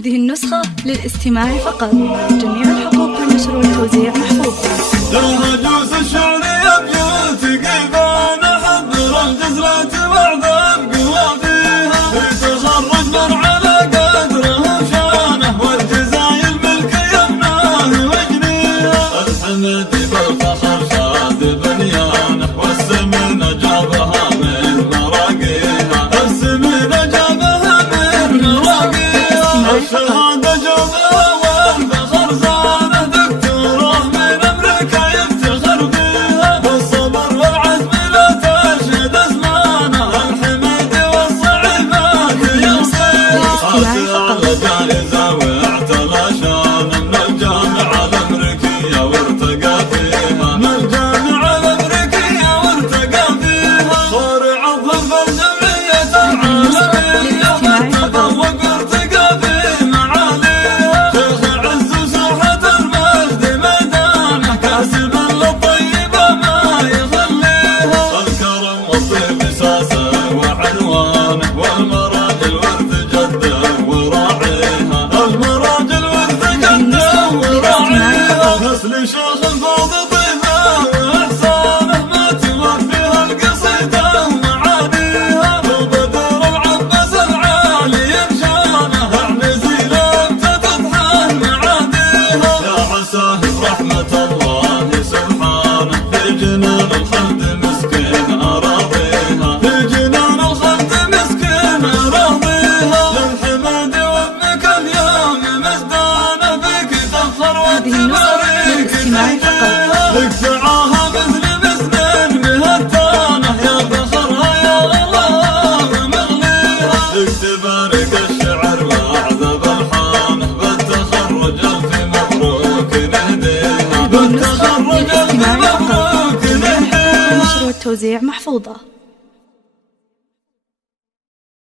هذه النسخة للاستماع فقط. جميع الحقوق والنشر والتوزيع محفوظة. للرجوس الشعر أبيات كيفان حضر الجزرة بعد القوى فيها يتخرج من على قدره شانه والجزايل ملك يمناه وجنيها الحمد بالفخر شاد بنيانه والسمن جابها من مراقيها السمن جابها من مراقيها الشهادة جابها والفخر زانه دكتوره من أمريكا يفتخر بيها والصبر والعزم لا تشهد أزمانه الحمد والصعيبات يوصيها على جائزة واعتلى شانه من الجامعة الأمريكية وارتقى فيها من الجامعة الأمريكية وارتقى فيها صارع الظلم الجمعية العالمية والتفوق وارتقى في معاليها شيخ عز وساحة المجد ميدانه كاسب للطيبة ما يخليها الكرم والطيب ساسه وعنوانه والمراجل ورث جده وراعيها المراجل ورث جده وراعيها نسل شيخ الفاض طيبه واحسانه ما توفيها القصيده ومعانيها بالبدر العباس العالي بشانه اعنزي لم تتطحن معاديها يا عساه رحمه الله سبحانه في جنان الخلد مسكين اراضيها في جنان الخلد مسكين اراضيها للحمد وابنك اليوم مزدانه فيك تفخر والتباريك تهديها لك دعاها مثل مزن بهالتانه يا فخرها يا الله ومغليها لك تبارك الشعر واعذب الحانه بالتخرج الف مبروك نهديها بالتخرج الف مبروك نهديها النشر والتوزيع محفوظة.